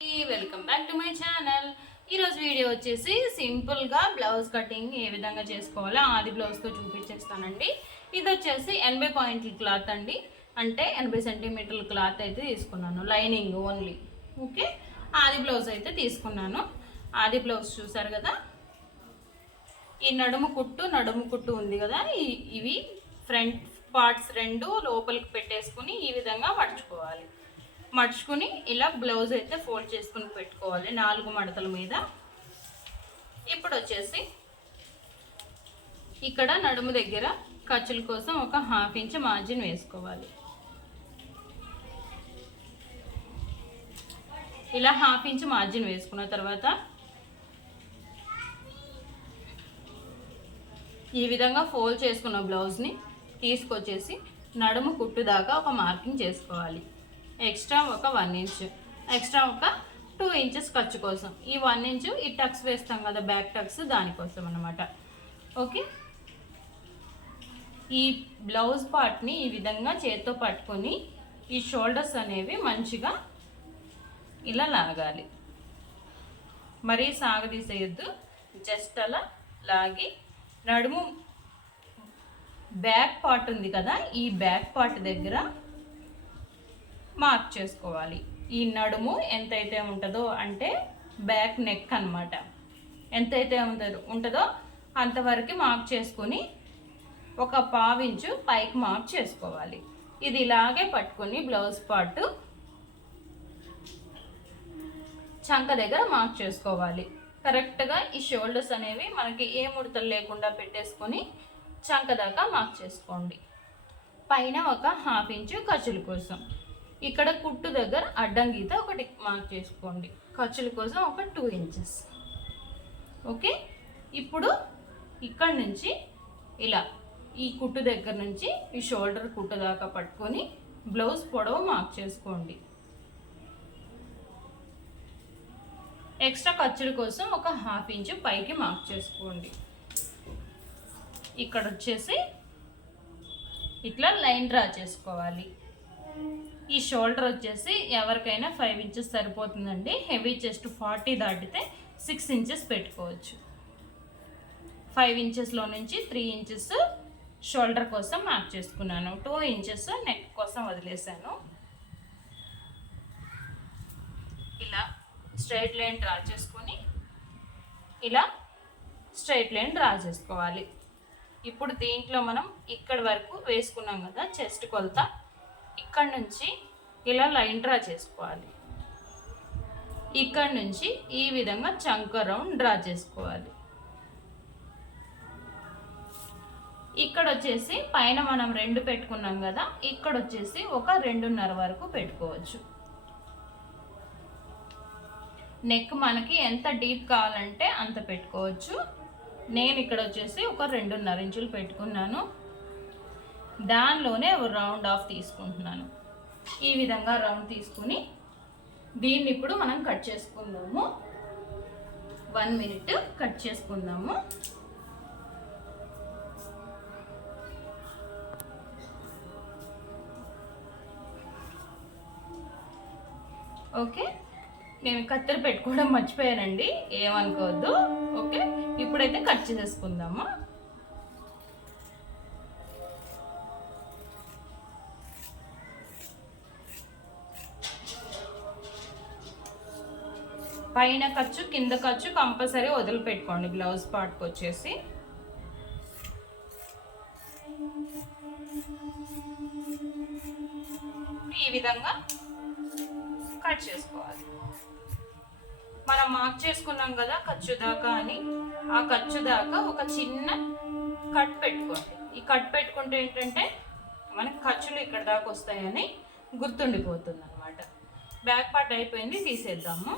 Welcome back to my channel. ఈరోజు video వచ్చేసి సింపుల్గా బ్లౌజ్ కటింగ్ ఏ విధంగా చేసుకోవాలో ఆది బ్లౌజ్తో చూపించేస్తానండి. ఇది వచ్చేసి 80 పాయింట్ల క్లాత్ అండి, అంటే 80 సెంటీమీటర్ల క్లాత్ అయితే తీసుకున్నాను, లైనింగ్ ఓన్లీ. ఓకే, ఆది బ్లౌజ్ అయితే తీసుకున్నాను. ఆది బ్లౌజ్ చూసారు కదా, ఈ నడుము కుట్టు ఉంది కదా, ఇవి ఫ్రంట్ పార్ట్స్ రెండు లోపలికి పెట్టేసుకుని ఈ విధంగా మడుచుకుని ఇలా బ్లౌజ్ అయితే ఫోల్డ్ చేసుకుని పెట్టుకోవాలి 4 మడతల మీద. ఇప్పుడు వచ్చేసి ఇక్కడ నడుము దగ్గర ఖర్చుల కోసం ఒక 1/2 ఇంచ్ మార్జిన్ వేసుకోవాలి. ఇలా 1/2 ఇంచ్ మార్జిన్ వేసుకున్న తర్వాత ఈ విధంగా ఫోల్డ్ చేసుకున్న బ్లౌజ్ని తీసుకొచ్చేసి నడుము కుట్టు దాకా ఒక మార్కింగ్ చేసుకోవాలి. ఎక్స్ట్రా ఒక 1 ఇంచ్, ఎక్స్ట్రా ఒక 2 ఇంచెస్ ఖర్చు కోసం. ఈ 1 ఇంచ్ ఈ టక్స్ వేస్తాం కదా, బ్యాక్ టక్స్, దానికోసం అన్నమాట. ఓకే, ఈ బ్లౌజ్ పార్ట్ని ఈ విధంగా చేత్తో పట్టుకొని ఈ షోల్డర్స్ అనేవి మంచిగా ఇలా లాగాలి. మరీ సాగదీసేయద్దు, జస్ట్ అలా లాగి నడుము బ్యాక్ పార్ట్ ఉంది కదా, ఈ బ్యాక్ పార్ట్ దగ్గర మార్క్ చేసుకోవాలి. ఈ నడుము ఎంతైతే ఉంటుందో, అంటే బ్యాక్ నెక్ అన్నమాట, ఎంతైతే ఉంటుందో అంతవరకు మార్క్ చేసుకొని ఒక 1/2 ఇంచు పైకి మార్క్ చేసుకోవాలి. ఇది ఇలాగే పట్టుకొని బ్లౌజ్ పార్ట్ చంక దగ్గర మార్క్ చేసుకోవాలి. కరెక్ట్గా ఈ షోల్డర్స్ అనేవి మనకి ఏ ముడతలు లేకుండా పెట్టేసుకొని చంక దాకా మార్క్ చేసుకోండి. పైన ఒక 1/2 ఇంచు ఖర్చుల కోసం. ఇక్కడ కుట్టు దగ్గర అడ్డం గీత ఒకటి మార్క్ చేసుకోండి. ఖర్చుల కోసం ఒక 2 ఇంచెస్. ఓకే, ఇప్పుడు ఇక్కడ నుంచి ఇలా ఈ కుట్టు దగ్గర నుంచి ఈ షోల్డర్ కుట్టు దాకా పట్టుకొని బ్లౌజ్ పొడవు మార్క్ చేసుకోండి. ఎక్స్ట్రా ఖర్చుల కోసం ఒక 1/2 ఇంచు పైకి మార్క్ చేసుకోండి. ఇక్కడ వచ్చేసి ఇట్లా లైన్ డ్రా చేసుకోవాలి. ఈ షోల్డర్ వచ్చేసి ఎవరికైనా 5 ఇంచెస్ సరిపోతుందండి. హెవీ చెస్ట్ 40 దాటితే 6 ఇంచెస్ పెట్టుకోవచ్చు. 5 ఇంచెస్లో నుంచి 3 ఇంచెస్ షోల్డర్ కోసం మార్క్ చేసుకున్నాను, 2 ఇంచెస్ నెక్ కోసం వదిలేసాను. ఇలా స్ట్రైట్ లైన్ డ్రా చేసుకొని ఇలా స్ట్రైట్ లైన్ డ్రా చేసుకోవాలి. ఇప్పుడు దీంట్లో మనం ఇక్కడ వరకు వేసుకున్నాం కదా చెస్ట్ కొలత, ఇక్కడ నుంచి ఇలా లైన్ డ్రా చేసుకోవాలి. ఇక్కడ నుంచి ఈ విధంగా చంక రౌండ్ డ్రా చేసుకోవాలి. ఇక్కడ వచ్చేసి పైన మనం 2 పెట్టుకున్నాం కదా, ఇక్కడ వచ్చేసి ఒక 2.5 వరకు పెట్టుకోవచ్చు. నెక్ మనకి ఎంత డీప్ కావాలంటే అంత పెట్టుకోవచ్చు. నేను ఇక్కడ వచ్చేసి ఒక 2.5 ఇంచులు పెట్టుకున్నాను. దానిలోనే రౌండ్ ఆఫ్ తీసుకుంటున్నాను. ఈ విధంగా రౌండ్ తీసుకుని దీన్ని ఇప్పుడు మనం కట్ చేసుకుందాము. 1 మినిట్ కట్ చేసుకుందాము. ఓకే, నేను కత్తెర పెట్టుకోవడం మర్చిపోయానండి, ఏమనుకోవద్దు. ఓకే, ఇప్పుడైతే కట్ చేసేసుకుందాము. పైన ఖర్చు కింద ఖర్చు కంపల్సరీ వదిలిపెట్టుకోండి బ్లౌజ్ పార్ట్కి వచ్చేసి. ఈ విధంగా కట్ చేసుకోవాలి. మనం మార్క్ చేసుకున్నాం కదా ఖర్చు దాకా అని, ఆ ఖర్చు దాకా ఒక చిన్న కట్ పెట్టుకోండి. ఈ కట్ పెట్టుకుంటే ఏంటంటే మనకి ఖర్చులు ఇక్కడ దాకా వస్తాయని గుర్తుండిపోతుంది అన్నమాట. బ్యాక్ పార్ట్ అయిపోయింది, తీసేద్దాము.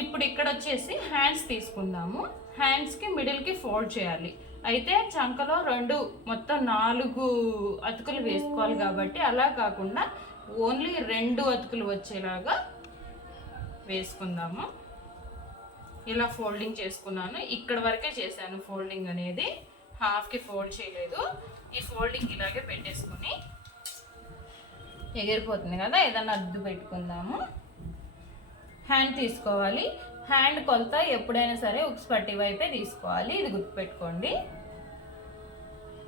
ఇప్పుడు ఇక్కడ వచ్చేసి హ్యాండ్స్ తీసుకుందాము. హ్యాండ్స్కి మిడిల్కి ఫోల్డ్ చేయాలి. అయితే చంకలో మొత్తం 4 అతుకులు వేసుకోవాలి కాబట్టి అలా కాకుండా ఓన్లీ 2 అతుకులు వచ్చేలాగా వేసుకుందాము. ఇలా ఫోల్డింగ్ చేసుకున్నాను. ఇక్కడ వరకే చేశాను ఫోల్డింగ్ అనేది, హాఫ్కి ఫోల్డ్ చేయలేదు. ఈ ఫోల్డింగ్ ఇలాగే పెట్టేసుకుని ఎగిరిపోతుంది కదా, ఏదైనా అద్దు పెట్టుకుందాము. హ్యాండ్ తీసుకోవాలి. హ్యాండ్ కొలత ఎప్పుడైనా సరే ఉక్స్ పట్టి వైపే తీసుకోవాలి, ఇది గుర్తుపెట్టుకోండి.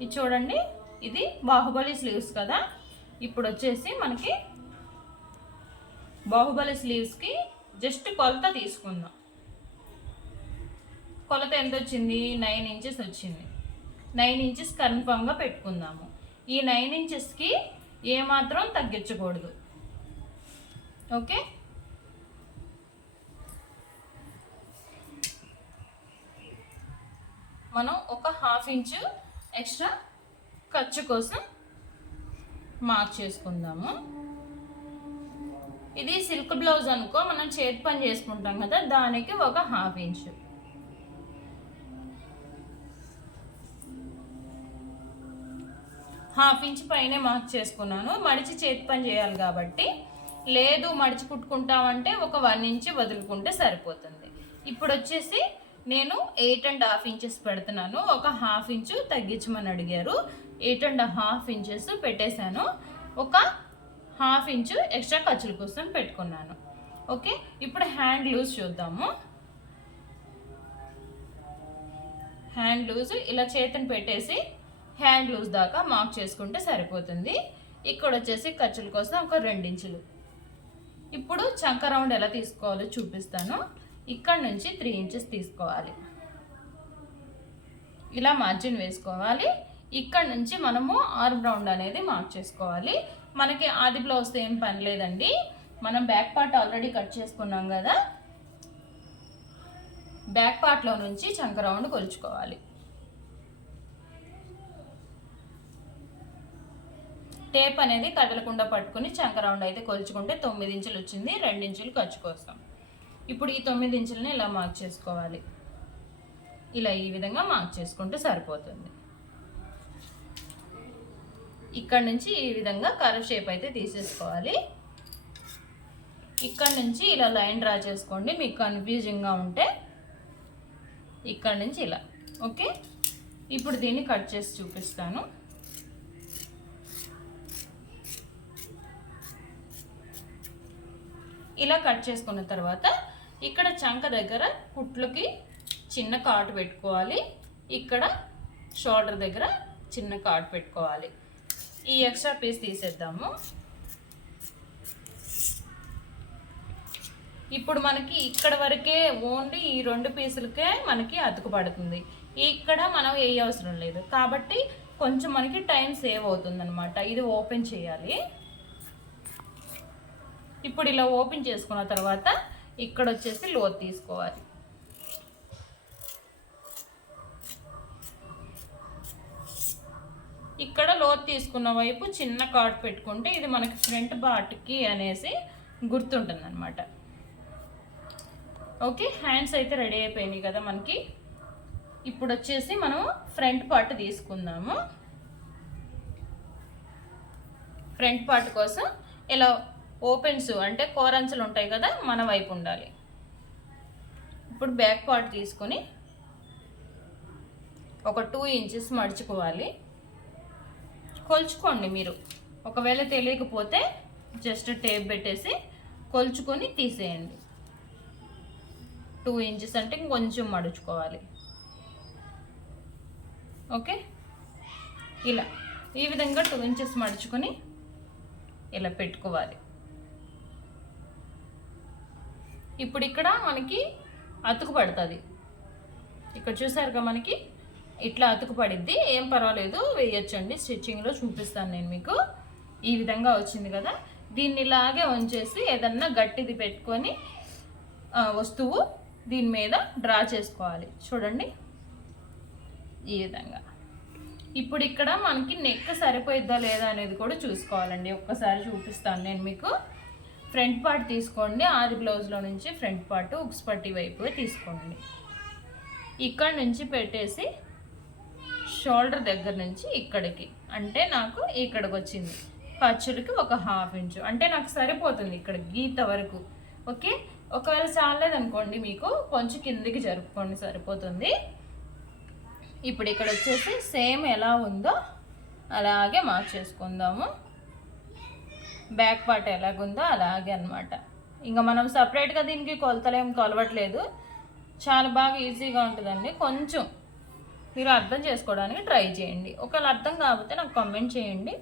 ఇది చూడండి, ఇది బాహుబలి స్లీవ్స్ కదా. ఇప్పుడు వచ్చేసి మనకి బాహుబలి స్లీవ్స్కి జస్ట్ కొలత తీసుకుందాం. కొలత ఎంత వచ్చింది? 9 ఇంచెస్ వచ్చింది. 9 ఇంచెస్ కన్ఫామ్గా పెట్టుకుందాము. ఈ 9 ఇంచెస్కి ఏమాత్రం తగ్గించకూడదు. ఓకే, మనం ఒక 1/2 ఇంచు ఎక్స్ట్రా ఖర్చు కోసం మార్క్ చేసుకుందాము. ఇది సిల్క్ బ్లౌజ్ అనుకో, మనం చేతి పని చేసుకుంటాం కదా, దానికి ఒక 1/2 ఇంచు. హాఫ్ ఇంచ్ పైనే మార్క్ చేసుకున్నాను. మడిచి చేతి పని చేయాలి కాబట్టి, లేదు మడిచి కుట్టుకుంటామంటే ఒక 1 ఇంచ్ వదులుకుంటే సరిపోతుంది. ఇప్పుడు వచ్చేసి నేను 8.5 ఇంచెస్ పెడుతున్నాను. ఒక 1/2 ఇంచు తగ్గించమని అడిగారు, 8.5 ఇంచెస్ పెట్టేశాను. ఒక 1/2 ఇంచు ఎక్స్ట్రా ఖర్చుల కోసం పెట్టుకున్నాను. ఓకే, ఇప్పుడు హ్యాండ్ లూజ్ చూద్దాము. హ్యాండ్ లూజ్ ఇలా చేతిని పెట్టేసి హ్యాండ్ లూజ్ దాకా మార్క్ చేసుకుంటే సరిపోతుంది. ఇక్కడ వచ్చేసి ఖర్చుల కోసం ఒక 2 ఇంచులు. ఇప్పుడు చంక రౌండ్ ఎలా తీసుకోవాలో చూపిస్తాను. ఇక్కడ నుంచి 3 ఇంచెస్ తీసుకోవాలి, ఇలా మార్జిన్ వేసుకోవాలి. ఇక్కడ నుంచి మనము ఆర్మ్ రౌండ్ అనేది మార్క్ చేసుకోవాలి. మనకి ఆది బ్లౌజ్తో ఏం పని లేదండి, మనం బ్యాక్ పార్ట్ ఆల్రెడీ కట్ చేసుకున్నాం కదా, బ్యాక్ పార్ట్లో నుంచి చంక రౌండ్ కొలుచుకోవాలి. టేప్ అనేది కదలకుండా పట్టుకుని చంక రౌండ్ అయితే కొలుచుకుంటే 9 ఇంచులు వచ్చింది, 2 ఇంచులు ఖర్చు కోసం. ఇప్పుడు ఈ 9 ఇంచులని ఇలా మార్క్ చేసుకోవాలి. ఇలా ఈ విధంగా మార్క్ చేసుకుంటే సరిపోతుంది. ఇక్కడ నుంచి ఈ విధంగా కర్వ్ షేప్ అయితే తీసేసుకోవాలి. ఇక్కడ నుంచి ఇలా లైన్ డ్రా చేసుకోండి, మీకు కన్ఫ్యూజింగ్గా ఉంటే. ఇక్కడ నుంచి ఇలా. ఓకే, ఇప్పుడు దీన్ని కట్ చేసి చూపిస్తాను. ఇలా కట్ చేసుకున్న తర్వాత ఇక్కడ చంక దగ్గర కుట్లకి చిన్న కాటు పెట్టుకోవాలి, ఇక్కడ షోల్డర్ దగ్గర చిన్న కాటు పెట్టుకోవాలి. ఈ ఎక్స్ట్రా పీస్ తీసేద్దాము. ఇప్పుడు మనకి ఇక్కడ వరకే ఓన్లీ ఈ 2 పీసులకే మనకి అతుకు పడుతుంది. ఇక్కడ మనం ఏ అవసరం లేదు కాబట్టి కొంచెం మనకి టైం సేవ్ అవుతుంది అనమాట. ఇది ఓపెన్ చేయాలి. ఇప్పుడు ఇలా ఓపెన్ చేసుకున్న తర్వాత ఇక్కడ వచ్చేసి లోతు తీసుకోవాలి. ఇక్కడ లోతు తీసుకున్న వైపు చిన్న కాట్ పెట్టుకుంటే ఇది మనకి ఫ్రంట్ పార్ట్కి అనేసి గుర్తుంటుంది అనమాట. ఓకే, హ్యాండ్స్ అయితే రెడీ అయిపోయినాయి కదా మనకి. ఇప్పుడు వచ్చేసి మనం ఫ్రంట్ పార్ట్ తీసుకుందాము. ఫ్రంట్ పార్ట్ కోసం ఇలా ఓపెన్స్ అంటే కోరంచులు ఉంటాయి కదా, మన వైపు ఉండాలి. ఇప్పుడు బ్యాక్ పార్ట్ తీసుకొని ఒక 2 ఇంచెస్ మడుచుకోవాలి. కొలుచుకోండి మీరు, ఒకవేళ తెలియకపోతే జస్ట్ టేప్ పెట్టేసి కొలుచుకొని తీసేయండి. 2 ఇంచెస్ అంటే కొంచెం మడుచుకోవాలి. ఓకే, ఇలా ఈ విధంగా 2 ఇంచెస్ మడుచుకొని ఇలా పెట్టుకోవాలి. ఇప్పుడు ఇక్కడ మనకి అతుకు పడుతుంది. ఇక్కడ చూసారుగా మనకి ఇట్లా అతుకు పడిద్ది, ఏం పర్వాలేదు వేయచ్చండి. స్టిచ్చింగ్లో చూపిస్తాను నేను మీకు. ఈ విధంగా వచ్చింది కదా, దీన్ని ఇలాగే ఉంచేసి ఏదన్నా గట్టిది పెట్టుకొని వస్తువు దీని మీద డ్రా చేసుకోవాలి. చూడండి ఈ విధంగా. ఇప్పుడు ఇక్కడ మనకి నెక్ సరిపోయిద్దా లేదా అనేది కూడా చూసుకోవాలండి. ఒక్కసారి చూపిస్తాను నేను మీకు. ఫ్రంట్ పార్ట్ తీసుకోండి, ఆది బ్లౌజ్లో నుంచి ఫ్రంట్ పార్ట్ ఉక్స్ పట్టి వైపుగా తీసుకోండి. ఇక్కడ నుంచి పెట్టేసి షోల్డర్ దగ్గర నుంచి ఇక్కడికి, అంటే నాకు ఇక్కడికి వచ్చింది. ఖర్చులకి ఒక 1/2 ఇంచు అంటే నాకు సరిపోతుంది ఇక్కడ గీత వరకు. ఓకే, ఒకవేళ చాలేదనుకోండి మీకు కొంచెం కిందికి జరుపుకోండి, సరిపోతుంది. ఇప్పుడు ఇక్కడ వచ్చేసి సేమ్ ఎలా ఉందో అలాగే మార్క్ చేసుకుందాము. బ్యాక్ పార్ట్ ఎలాగుందో అలాగే అనమాట. ఇంకా మనం సపరేట్గా దీనికి కొలతలేం కొలవట్లేదు. చాలా బాగా ఈజీగా ఉంటుందండి. కొంచెం మీరు అర్థం చేసుకోవడానికి ట్రై చేయండి. ఒకవేళ అర్థం కాకపోతే నాకు కామెంట్ చేయండి.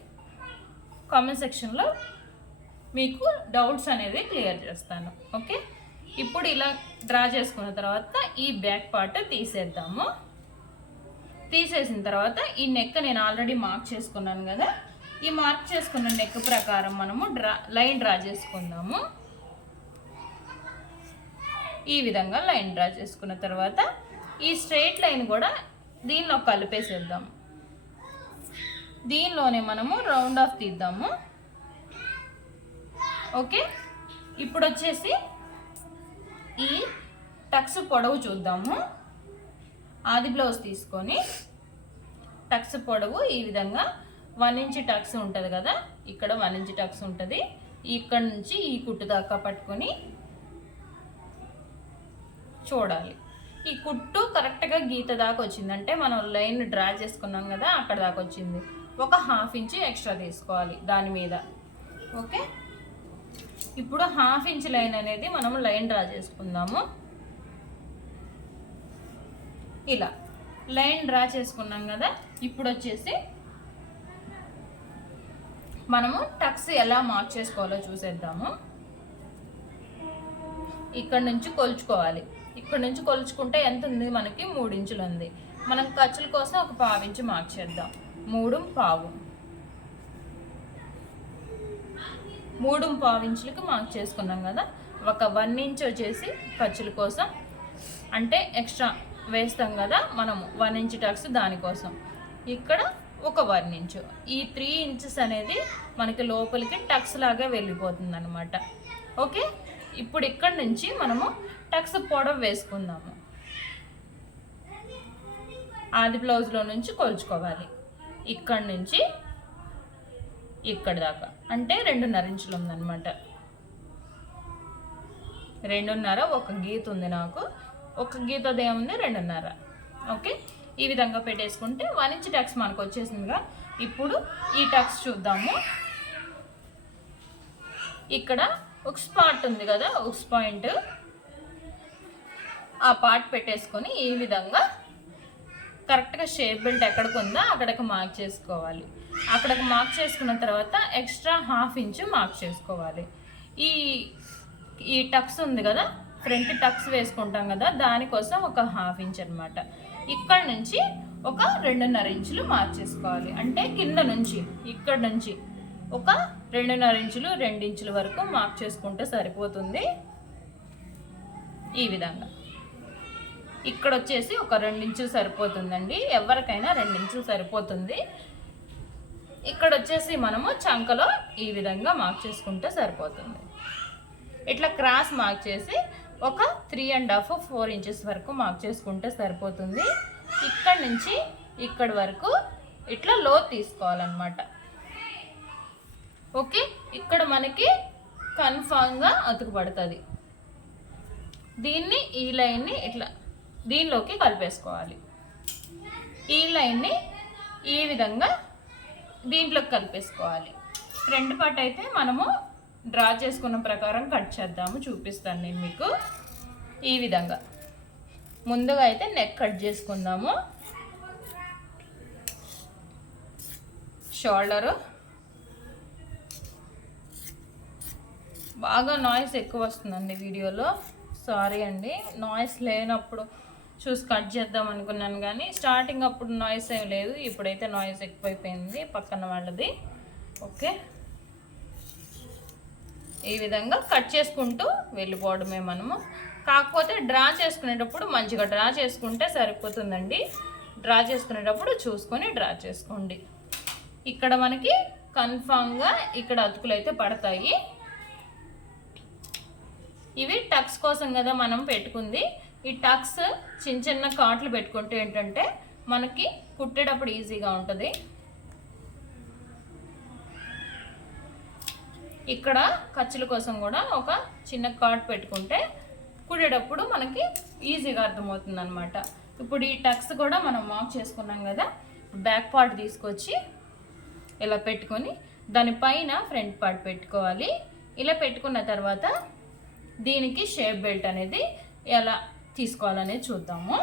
కామెంట్ సెక్షన్లో మీకు డౌట్స్ అనేది క్లియర్ చేస్తాను. ఓకే, ఇప్పుడు ఇలా డ్రా చేసుకున్న తర్వాత ఈ బ్యాక్ పార్ట్ తీసేద్దాము. తీసేసిన తర్వాత ఈ నెక్ నేను ఆల్రెడీ మార్క్ చేసుకున్నాను కదా, ఈ మార్క్ చేసుకున్న నెక్ ప్రకారం మనము లైన్ డ్రా చేసుకుందాము. ఈ విధంగా లైన్ డ్రా చేసుకున్న తర్వాత ఈ స్ట్రైట్ లైన్ కూడా దీనిలో కలిపేసేద్దాం. దీనిలోనే మనము రౌండ్ ఆఫ్ తీద్దాము. ఓకే, ఇప్పుడు వచ్చేసి ఈ టక్స్ పొడవు చూద్దాము. ఆది బ్లౌజ్ తీసుకొని టక్స్ పొడవు ఈ విధంగా 1 ఇంచ్ టక్స్ ఉంటుంది కదా, ఇక్కడ 1 ఇంచ్ టక్స్ ఉంటుంది. ఇక్కడ నుంచి ఈ కుట్టు దాకా పట్టుకొని చూడాలి. ఈ కుట్టు కరెక్ట్గా గీత దాకా వచ్చిందంటే మనం లైన్ డ్రా చేసుకున్నాం కదా, అక్కడ దాకా వచ్చింది. ఒక 1/2 ఇంచ్ ఎక్స్ట్రా తీసుకోవాలి దాని మీద. ఓకే, ఇప్పుడు 1/2 ఇంచ్ లైన్ అనేది మనము లైన్ డ్రా చేసుకుందాము. ఇలా లైన్ డ్రా చేసుకున్నాం కదా, ఇప్పుడు వచ్చేసి మనము టక్స్ ఎలా మార్క్ చేసుకోవాలో చూసేద్దాము. ఇక్కడ నుంచి కొలుచుకోవాలి. ఇక్కడ నుంచి కొలుచుకుంటే ఎంత ఉంది, మనకి 3 ఇంచులు ఉంది. మనం ఖర్చుల కోసం ఒక 1/2 ఇంచ్ మార్క్ చేద్దాం. 3.5 ఇంచులకి మార్క్ చేసుకున్నాం కదా, ఒక 1 ఇంచ్ వచ్చేసి ఖర్చుల కోసం, అంటే ఎక్స్ట్రా వేస్తాం కదా మనము 1 ఇంచ్ టక్స్, దానికోసం ఇక్కడ ఒక 1 ఇంచు. ఈ 3 ఇంచెస్ అనేది మనకి లోపలికి టక్స్ లాగా వెళ్ళిపోతుంది అనమాట. ఓకే, ఇప్పుడు ఇక్కడ నుంచి మనము టక్స్ పొడవు వేసుకుందాము. ఆది బ్లౌజ్లో నుంచి కొలుచుకోవాలి. ఇక్కడ నుంచి ఇక్కడ దాకా అంటే 2.5 ఇంచులు ఉందన్నమాట. 2.5, ఒక గీత ఉంది నాకు, ఒక గీతది ఏముంది 2.5. ఓకే, ఈ విధంగా పెట్టేసుకుంటే 1 ఇంచ్ టక్స్ మనకు వచ్చేసిందిగా. ఇప్పుడు ఈ టక్స్ చూద్దాము. ఇక్కడ ఒక స్పాట్ ఉంది కదా, ఒక పాయింట్, ఆ పార్ట్ పెట్టేసుకొని ఈ విధంగా కరెక్ట్గా షేప్ బెల్ట్ ఎక్కడికి ఉందో అక్కడికి మార్క్ చేసుకోవాలి. అక్కడికి మార్క్ చేసుకున్న తర్వాత ఎక్స్ట్రా 1/2 ఇంచ్ మార్క్ చేసుకోవాలి. ఈ టక్స్ ఉంది కదా, ఫ్రంట్ టక్స్ వేసుకుంటాం కదా, దానికోసం ఒక 1/2 ఇంచ్ అనమాట. ఇక్కడ నుంచి ఒక 2.5 ఇంచులు మార్క్ చేసుకోవాలి. అంటే కింద నుంచి ఇక్కడ నుంచి ఒక 2.5 ఇంచులు 2 ఇంచుల వరకు మార్క్ చేసుకుంటే సరిపోతుంది. ఈ విధంగా ఇక్కడ వచ్చేసి ఒక 2 ఇంచులు సరిపోతుందండి, ఎవరికైనా 2 ఇంచులు సరిపోతుంది. ఇక్కడ వచ్చేసి మనము చంకలో ఈ విధంగా మార్క్ చేసుకుంటే సరిపోతుంది. ఇట్లా క్రాస్ మార్క్ చేసి ఒక 3.5 4 ఇంచెస్ వరకు మార్క్ చేసుకుంటే సరిపోతుంది. ఇక్కడ నుంచి ఇక్కడ వరకు ఇట్లా లోతు తీసుకోవాలన్నమాట. ఓకే, ఇక్కడ మనకి కన్ఫామ్గా అతుకుపడుతుంది. దీన్ని ఈ లైన్ని ఇట్లా దీనిలోకి కలిపేసుకోవాలి. ఈ లైన్ని ఈ విధంగా దీంట్లోకి కలిపేసుకోవాలి. ఫ్రంట్ పార్ట్ అయితే మనము డ్రా చేసుకున్న ప్రకారం కట్ చేద్దాము, చూపిస్తాను నేను మీకు. ఈ విధంగా ముందుగా అయితే నెక్ కట్ చేసుకుందాము. షోల్డరు బాగా నాయిస్ ఎక్కువ వస్తుందండి వీడియోలో, సారీ అండి. నాయిస్ లేనప్పుడు చూసి కట్ చేద్దాం అనుకున్నాను, కానీ స్టార్టింగ్ అప్పుడు నాయిస్ ఏం లేదు, ఇప్పుడైతే నాయిస్ ఎక్కువైపోయింది పక్కన వాళ్ళది. ఓకే, ఈ విధంగా కట్ చేసుకుంటూ వెళ్ళిపోవడమే మనము. కాకపోతే డ్రా చేసుకునేటప్పుడు మంచిగా డ్రా చేసుకుంటే సరిపోతుందండి. డ్రా చేసుకునేటప్పుడు చూసుకొని డ్రా చేసుకోండి. ఇక్కడ మనకి కన్ఫామ్గా ఇక్కడ అతుకులు అయితే పడతాయి. ఇవి టక్స్ కోసం కదా మనం పెట్టుకుంది. ఈ టక్స్ చిన్న చిన్న కాట్లు పెట్టుకుంటే ఏంటంటే మనకి కుట్టేటప్పుడు ఈజీగా ఉంటుంది. ఇక్కడ ఖర్చుల కోసం కూడా ఒక చిన్న కాట్ పెట్టుకుంటే కుట్టేటప్పుడు మనకి ఈజీగా అర్థమవుతుంది అనమాట. ఇప్పుడు ఈ టక్స్ కూడా మనం మార్క్ చేసుకున్నాం కదా, బ్యాక్ పార్ట్ తీసుకొచ్చి ఇలా పెట్టుకొని దానిపైన ఫ్రంట్ పార్ట్ పెట్టుకోవాలి. ఇలా పెట్టుకున్న తర్వాత దీనికి షేప్ బెల్ట్ అనేది ఎలా తీసుకోవాలనేది చూద్దాము.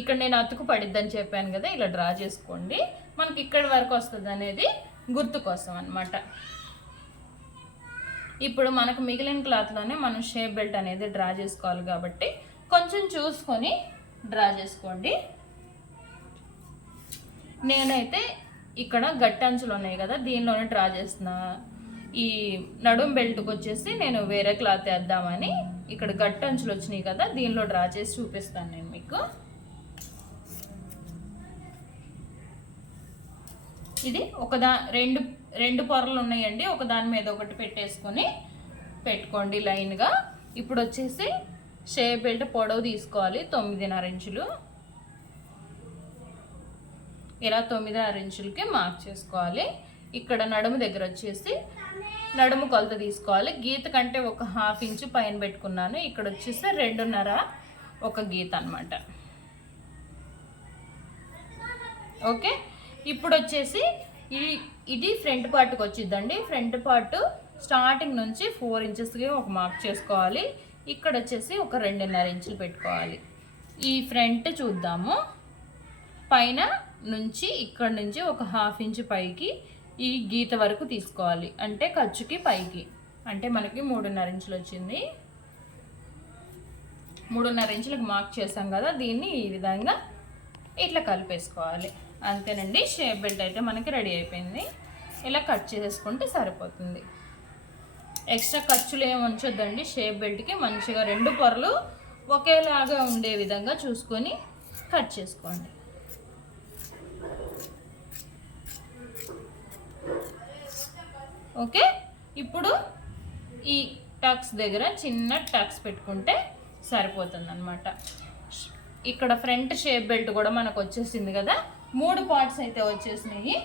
ఇక్కడ నేను అతుకు పడిద్దని చెప్పాను కదా, ఇలా డ్రా చేసుకోండి. మనకి ఇక్కడి వరకు వస్తుంది అనేది గుర్తు కోసం అనమాట. ఇప్పుడు మనకు మిగిలిన క్లాత్లోనే మనం షేప్ బెల్ట్ అనేది డ్రా చేసుకోవాలి కాబట్టి కొంచెం చూసుకొని డ్రా చేసుకోండి. నేనైతే ఇక్కడ గట్టి అంచులు ఉన్నాయి కదా, దీనిలోనే డ్రా చేస్తున్నా. ఈ నడుం బెల్ట్కి వచ్చేసి నేను వేరే క్లాత్ వేద్దామని ఇక్కడ గట్టి అంచులు వచ్చినాయి కదా, దీనిలో డ్రా చేసి చూపిస్తాను నేను మీకు. ఇది రెండు పొరలు ఉన్నాయండి, ఒక దాని మీద ఒకటి పెట్టేసుకొని పెట్టుకోండి లైన్గా. ఇప్పుడు వచ్చేసి షేప్ బెల్ట్ పొడవు తీసుకోవాలి 9.5 ఇంచులు. ఇలా 9.5 ఇంచులకి మార్క్ చేసుకోవాలి. ఇక్కడ నడుము దగ్గర వచ్చేసి నడుము కొలత తీసుకోవాలి. గీత కంటే ఒక 1/2 ఇంచు పైన పెట్టుకున్నాను. ఇక్కడ వచ్చేసి 2.5 ఒక గీత అనమాట. ఓకే, ఇప్పుడు వచ్చేసి ఇది ఫ్రంట్ పార్ట్కి వచ్చిద్దండి. ఫ్రంట్ పార్ట్ స్టార్టింగ్ నుంచి 4 ఇంచెస్కి ఒక మార్క్ చేసుకోవాలి. ఇక్కడ వచ్చేసి ఒక 2.5 ఇంచులు పెట్టుకోవాలి. ఈ ఫ్రంట్ చూద్దాము. పైన నుంచి ఇక్కడ నుంచి ఒక 1/2 ఇంచు పైకి ఈ గీత వరకు తీసుకోవాలి. అంటే ఖర్చుకి పైకి అంటే మనకి 3.5 ఇంచులు వచ్చింది. 3.5 ఇంచులకు మార్క్ చేసాం కదా, దీన్ని ఈ విధంగా ఇట్లా కలిపేసుకోవాలి. అంతేనండి, షేప్ బెల్ట్ అయితే మనకి రెడీ అయిపోయింది. ఇలా కట్ చేసుకుంటే సరిపోతుంది. ఎక్స్ట్రా ఖర్చులు ఏమి ఉంచొద్దండి. షేప్ బెల్ట్కి మంచిగా 2 పొరలు ఒకేలాగా ఉండే విధంగా చూసుకొని కట్ చేసుకోండి. ఓకే, ఇప్పుడు ఈ టక్స్ దగ్గర చిన్న టక్స్ పెట్టుకుంటే సరిపోతుంది అనమాట. ఇక్కడ ఫ్రంట్ షేప్ బెల్ట్ కూడా మనకు వచ్చేసింది కదా, 3 పార్ట్స్ అయితే వచ్చేసినాయి.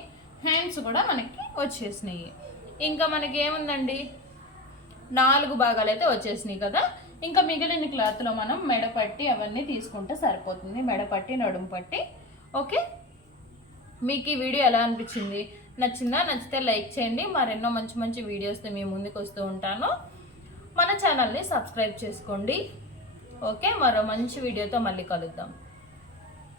హ్యాండ్స్ కూడా మనకి వచ్చేసినాయి. ఇంకా మనకి ఏముందండి, 4 భాగాలు అయితే వచ్చేసినాయి కదా. ఇంకా మిగిలిన క్లాత్లో మనం మెడపట్టి అవన్నీ తీసుకుంటే సరిపోతుంది. మెడపట్టి, నడుము పట్టి. ఓకే, మీకు ఈ వీడియో ఎలా అనిపించింది? నచ్చిందా? నచ్చితే లైక్ చేయండి. మరెన్నో మంచి మంచి వీడియోస్తో మీ ముందుకు వస్తూ ఉంటాను. మన ఛానల్ని సబ్స్క్రైబ్ చేసుకోండి. ఓకే, మరో మంచి వీడియోతో మళ్ళీ కలుద్దాం.